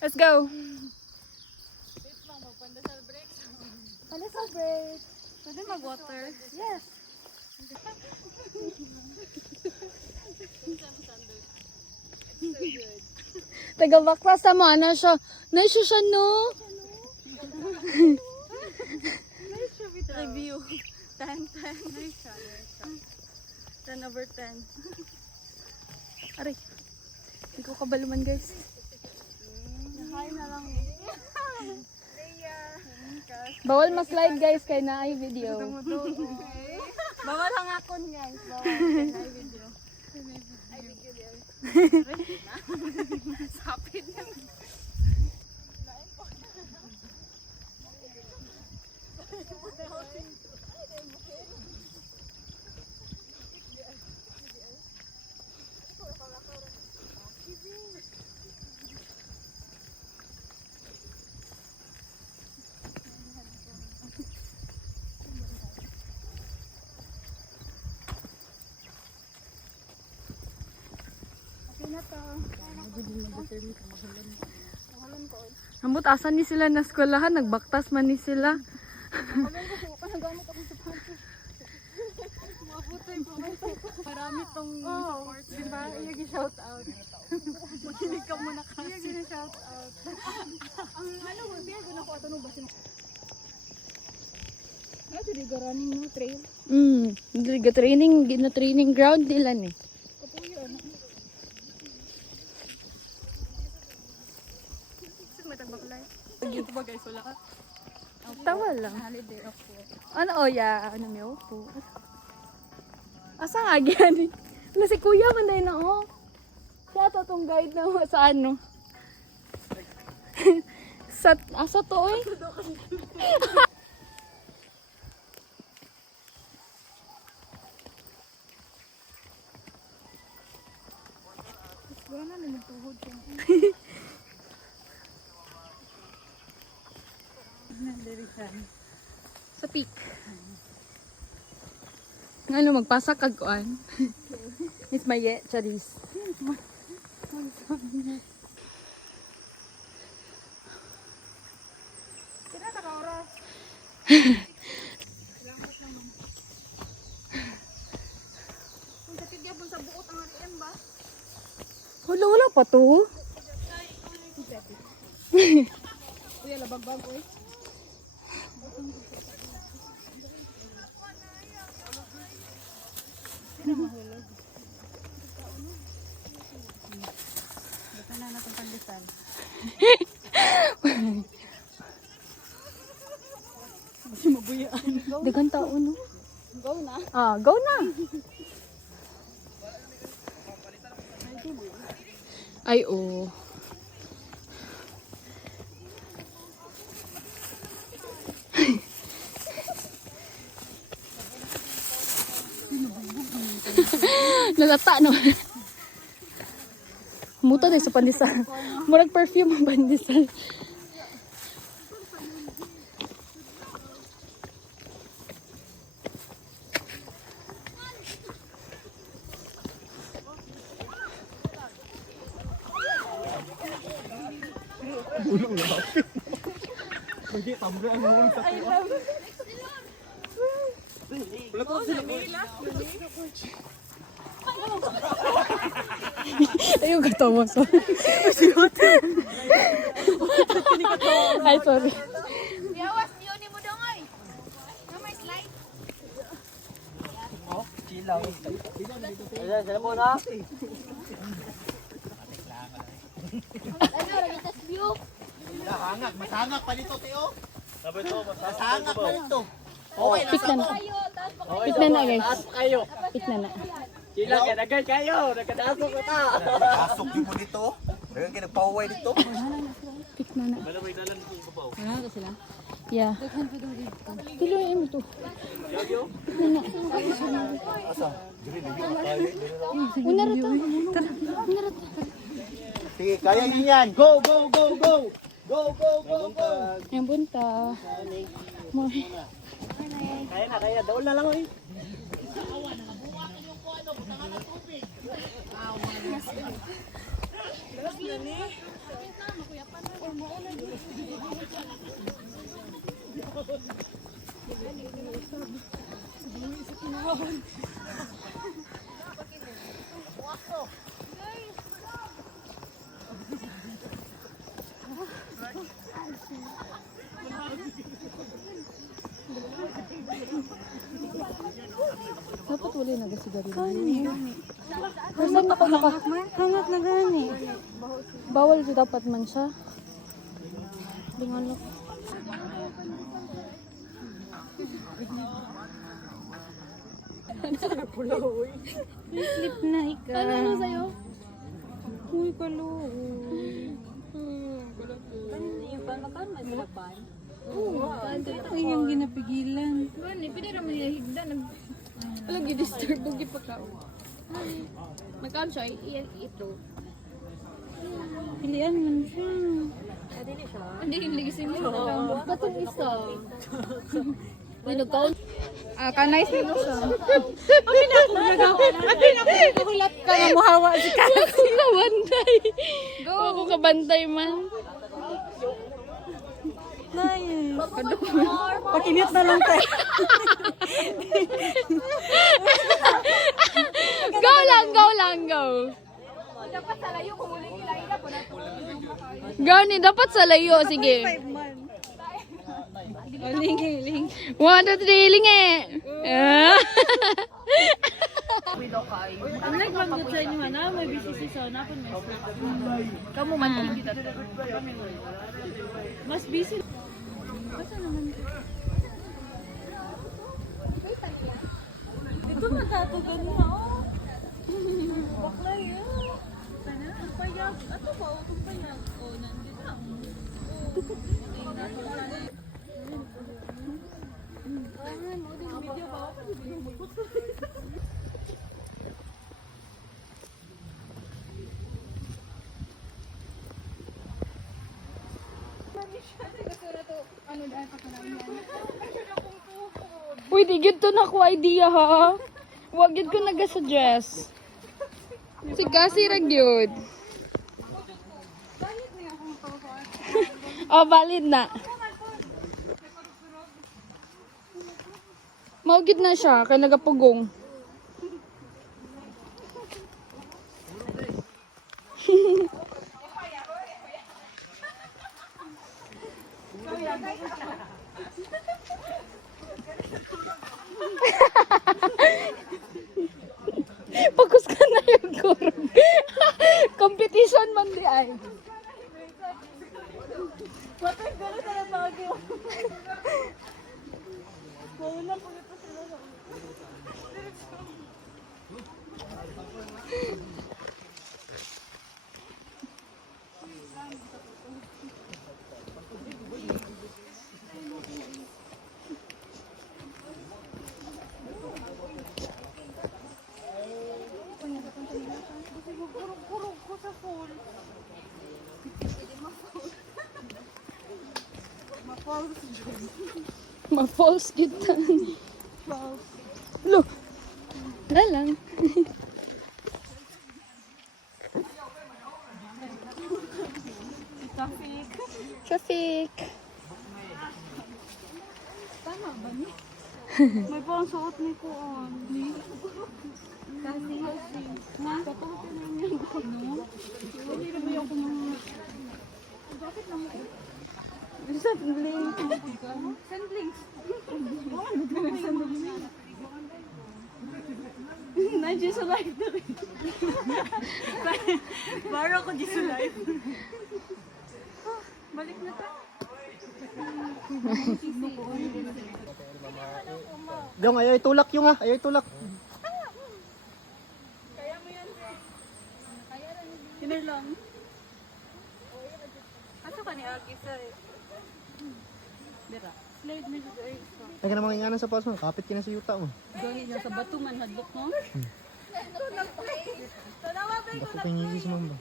Let's go. Wait lang, magpandasal break. Pandesal break. Pwede mag-water? Yes. Taga-baklas sa mo, ano siya? Nice siya, no? Nice siya, Vito. Review. 10, 10. Nice siya, nice siya. 10 over 10. Aray. Hindi ko kabaluman, guys. Hi na lang. Bawal ma-slide, guys, kay na ay video. Bawal ang akon, guys. Bawal. Kaya video. Ay, video guys. Sapid na. Ambot asan ni sila na eskwelahan, nagbaktas man ni sila. Marami tong support. Diba? Iyagi shout out. Makinig ka muna kasi. Iyagi shout out. Ang ano, biya ko na ko ato nung basin. Ano, di ka running no trail? Training ground nila ni. Kapuyo, ano? Saan may tagbaklay? Ito ba guys, wala ka? Tawa lang. Holiday ako. Ano oya, ano mi po. Asa nga gyan? Wala si kuya man dahil na oh. Siya to tong guide na sa ano. Sa asa to eh. Wala na naman tuhod ko. Sa peak. Ano magpasa kag kuan? Miss Maye, Charis. Sila ka oras. Kung sa tigya po sa buot ang RM ba? Wala pa to. Uy, labagbag uy. Baka na natong pandesal. Kasi mabuyaan. Dagan tao no. Go na. Ah, go na. Ay oh. Nalata no. Muta din sa pandesal. Murag perfume ang pandesal. Hindi, tambra ang ulo sa tuwa. Wala ko sila. Ayun katawa sa. Ay, sorry. Yawas niyo ni mo dongay. Na may slide. Oh, chilaw. Ayan, sila muna. Ano, ragitas view. Hangak, masangak pa dito, Teo. Sabi to, masangak pa dito. Okay, Pick na na. Pick na na guys. taas pa kayo. Pick na na. Chilaw, kadagay kayo. Nagkadasok ko ta. Nagkadasok din mo dito. Dagan kayo nagpauway dito. Pick na na. Wala ka sila? Yeah. Tuloy mo to. Pick na na. Asa? Unarata. Tara. Unarata. Sige, kaya niyo yan. Go, go, go, go. Go, go, go, go. Yung bunta. Kaya na, kaya. Daul na lang, eh. Lakas na ni. wala nagasigarilyo. Gani. Saan ako Hangat na gani. Bawal siya dapat man siya. Bingalo. Slip na ikaw. Ano sa'yo? Uy, kaluoy. Ay, yung ginapigilan. Gani, pinira mo niya higda. Alam, i-disturb mo pa ka. Magkaan siya, ito. Pilian man siya. Hindi, hindi kasi mo. Ba't yung isa? Uy, nag-count. Kanay sino siya. Nakulat ka nga muhawa si Kasi. Ako kabantay. Go! Ako kabantay man. Nice. Pakinit na lang tayo. Go lang, go lang, go. Go ni, dapat sa layo. Sige. Ling. 1, 2, 3, lingi. Ang nagmanggut sa inyo, na may BCC sa napon may slot. Kamu man kita. Mas busy. Basta naman. Ito matatugan na, oh. Bakla yun. Sana, ang payag. Ato ba? Itong payag. Oh, nandito lang. Uy, di gid to na ko idea ha. Wag gid ko nagasuggest. Si Kasi ra gyud. Oh, valid na. Mao gid na siya kay nagapugong. Pagkus ka na yung kurog. Competition man di ay. Bakit gano'n na lang bagay? Wala po ito sila. Kurog ko sa pool. Ma-false kita. Look. Na lang. Traffic. May pang suot ni ko on. Kasi na katutin na niya ko no. Hindi na ba yung kumang. Bakit naman? Sandling. Sandling. Nandiyan sa live na rin. Baro ko di sa live. Balik na ta. Yung ayaw itulak yung ha, ayaw itulak. Kinar lang. Ato ka ni Agi sa Dira. Slide me sa ay. Ay ka namang inganan sa paus mo, kapit ka na sa yuta mo. Gani na sa bato man hadlok no. Bakit ka ngigis mo ba?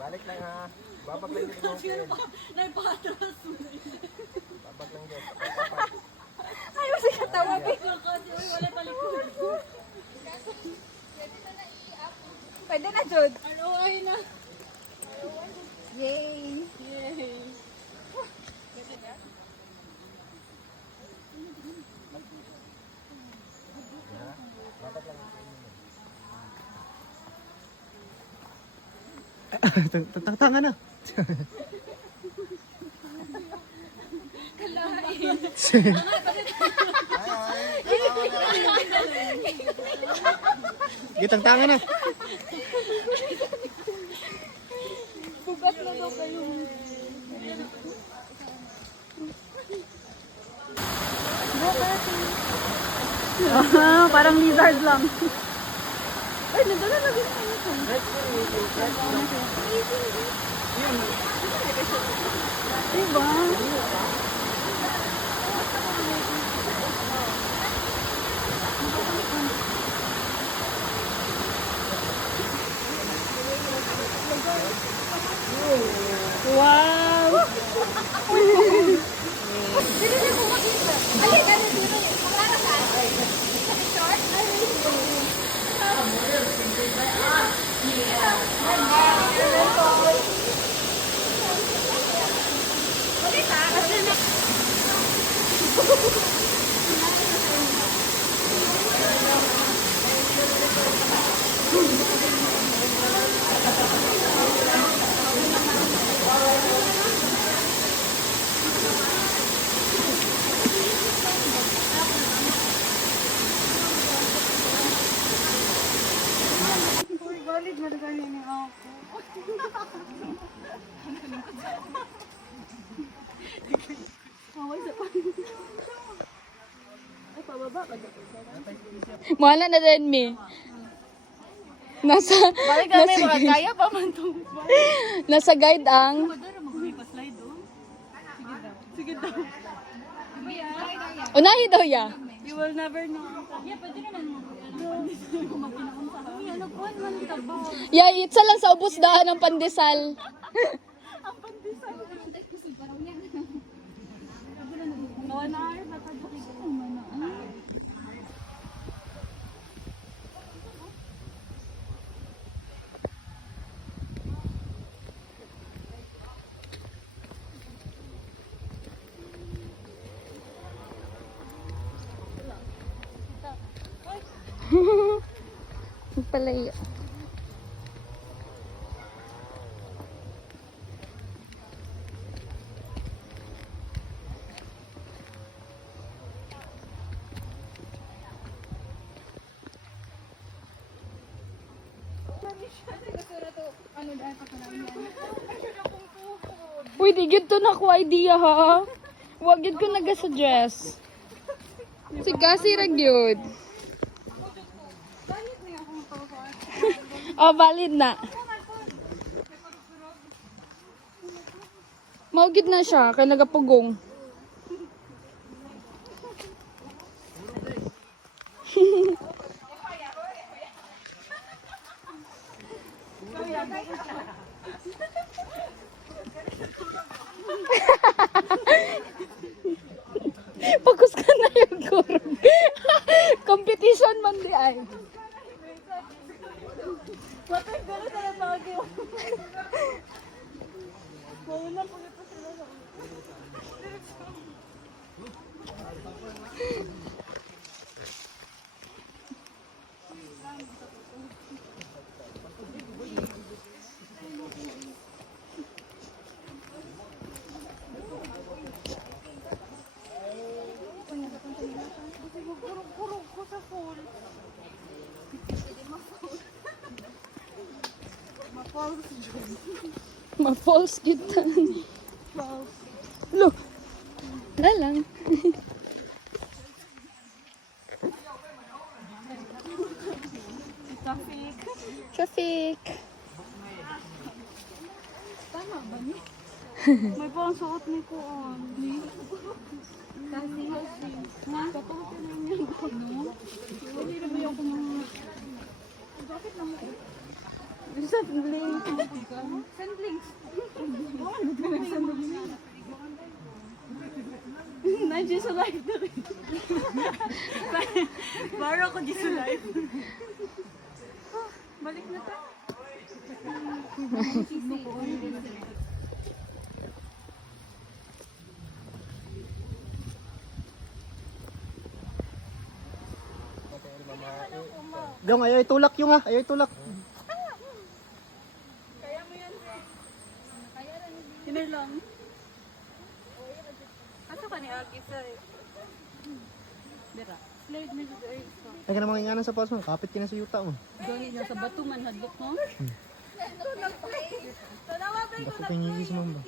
Balik lang ha. Babag lang dito mo. Nagpatras mo. Babag lang dito. Ayaw siya katawa kasi wala talikod. Pwede na, Jud. Ano ay na. Yay. Tangan na. Tangan na. Bugat na daw kayo. Parang lizard lang. Ay, nadala na din kayo ito. Diba? Wow! Valid na ganyan ni ako. Ay, pababa ka dito. Wala na din, me. Nasa, Balik kami, mga kaya pa man ito. nasa guide ang Pa-slide doon. Sige daw. unahi daw ya. You will never know. Yeah, pwede naman mo. Nagkuhan man ito ba? Ya, itsa lang sa ubos daan ng pandesal. Kawanar, matagpakik ko naman. Palayo. Uy, di gyud to na ko idea ha. Wag gyud ko naga-suggest. Si Kasi ra gyud. Oh, valid na. Maugid na siya, kay nagapugong. Focus ka na yung kurog. Competition man di ay. Patay gano'n na lang bagay. Mauna po ito sila sa kurog ko sa pool. Ma-false kita. Lo. Wala lang. Traffic. Traffic. Tama ba ni? May pang suot ni ko on. Kasi na katulad na yun ko no. Hindi na ba yung mga bakit naman ko? Sandling. Sandling. Nandiyan sa live na rin. Baro ko di sa live. Balik na ta. Yung ayaw itulak yung ayaw itulak. Kaya mo yan. Dira. Slide medyo dahil sa. Ay ka namang inganan sa pawas mo. Kapit ka na sa yuta mo. Gani na sa bato man hadlok mo. Dako pingigis mo ba?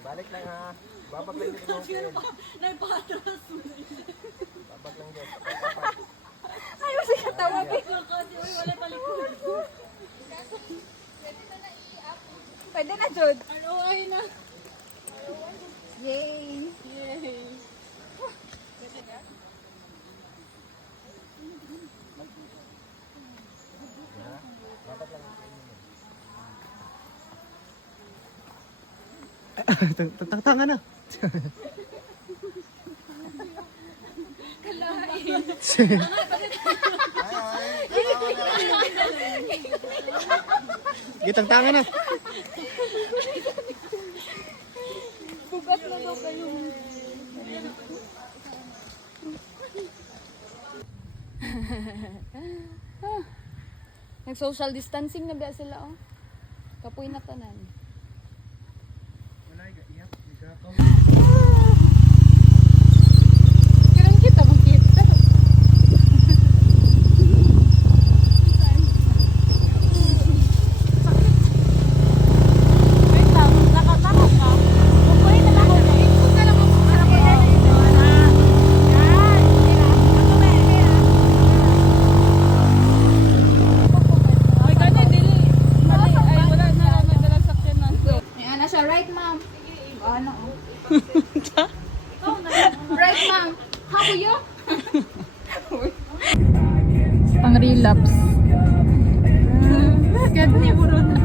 Balik lang ha. Babag lang din mo. Nagpatras mo. Babag lang din. Ay, kasi katawa ko. Kasi wala palikod. Pwede na, Jod. Ano ay na. Yay. Yay. Tanga na. Gitang tanga na. Bugat na daw kayo. Nag-social distancing na ba sila, oh? Kapoy na tanan. Kailan kita magkita? Wait lang, nakatakot ka? Kukuhay na lang ako. Huwag ka lang magkukuhay na ito. Yan. Ay, gano'n, dili. Ay, wala na lang nagdalang sakyan na. Ayan na siya, right, ma'am? Ano? Right, ma'am. How are you? Pang relapse. Skad ni Buruna.